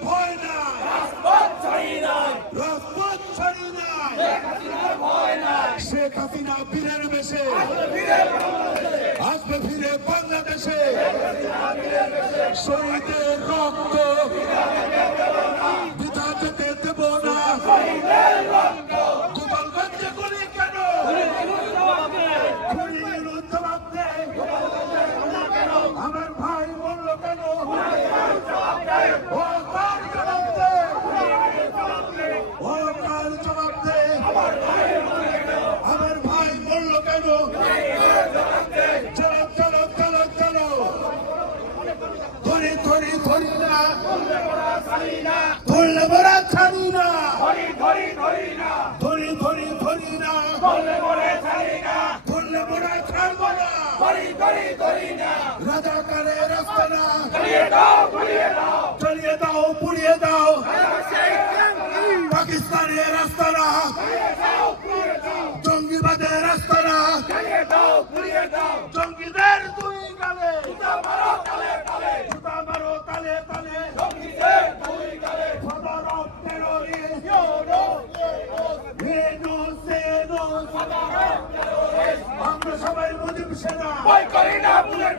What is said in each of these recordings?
ভয় নাই রাজপথ ছাড়ি নাই রাজপথ ছাড়ি নাই শেখ হাসিনার ভয় নাই শেখ হাসিনা বীরের বেশে আসবে ফিরে বাংলাদেশে শহীদের রক্ত ধরলে বড়া ছাড়ি না ধরি ধরি ধরি না। ধরি ধরি ধরি না। ধরলে বড়ে ছাড়ি না ধরলে বড়া ছাড়ব না ধরি ধরি ধরি রাজা কারে জ্বালিয়ে দাও পুড়িয়ে দাও। পাকিস্তানের রাস্তারা। জঙ্গিবাদের রাস্তারা। জঙ্গিদের দুই গালে। মারো তালে তালে। আমরা সবাই মোদী সেনা। করি না বুলেট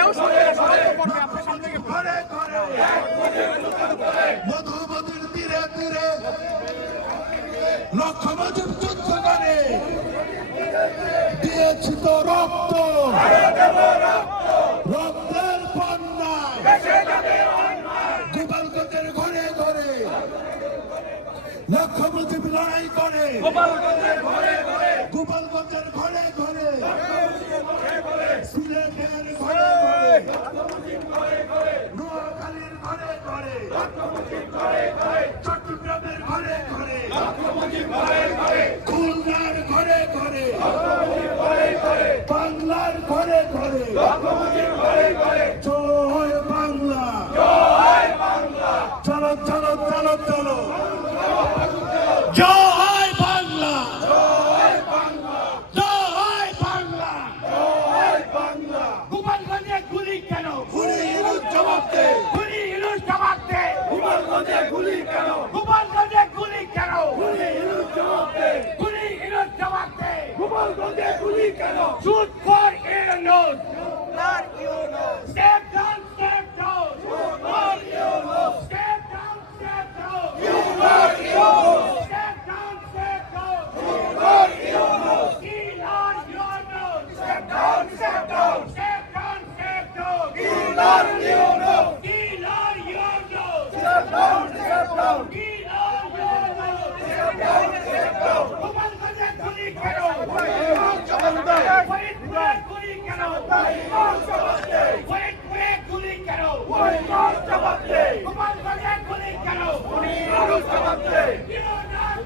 এটাও মধুমধুর তীরে তীরে। লক্ষ মজুর দিয়েছি তো রক্ত। রক্তের গোপালগঞ্জের ঘরে ঘরে। লক্ষ লড়াই করে। গোপালগঞ্জের ঘরে パレードある。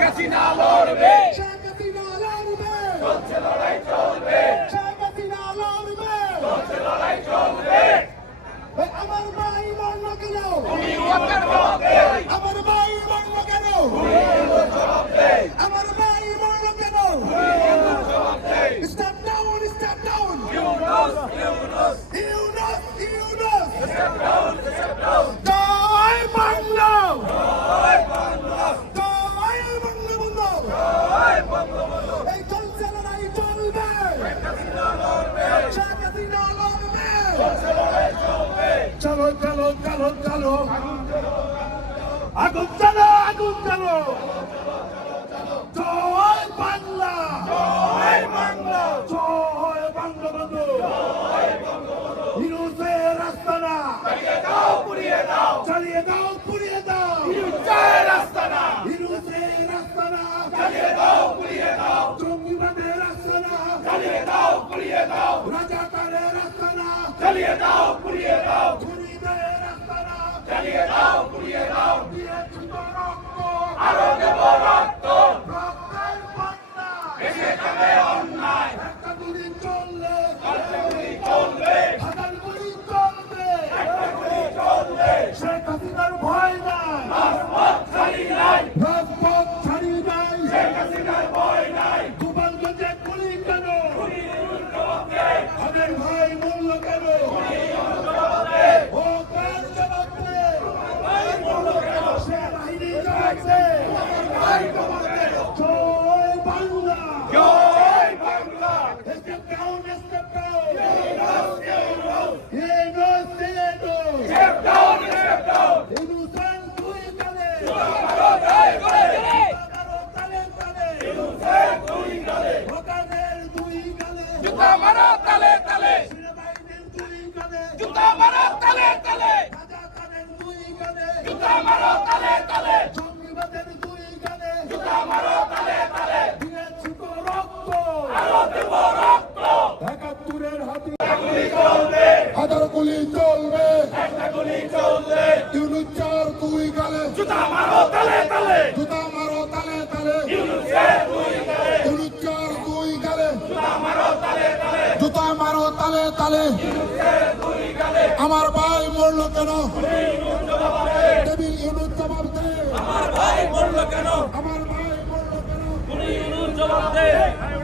হাসিনা লড়বে। শেখ হাসিনা লড়বে। চলছে লড়াই চলবে। শেখ হাসিনা লড়বে। চলছে লড়াই চলবে। আমার ভাই মরলো কেন? তুমি ওয়াকার হবে আগুন চালো আগুন চালো জয় বাংলা। জয় বাংলা। জয় বঙ্গবন্ধু। হিরোসে রাস্তানা দাও পুড়িয়ে দাও। চালিয়ে দাও পুড়িয়ে দাও। হিরোসে রাস্তানা হিরোসে রাস্তানা চালিয়ে দাও পুড়িয়ে দাও। জঙ্গিবাদের রাস্তানা চালিয়ে দাও পুড়িয়ে দাও। রাজাকারের রাস্তানা চালিয়ে দাও পুড়িয়ে দাও। দাও দাও। জুতা মারো তালে তালে। আমার ভাই মরলো কেন? টেবিল ইউনিট জবাব আমার ভাই মরলো কেন? আমার ভাই মরলো কেন? জবাব দে।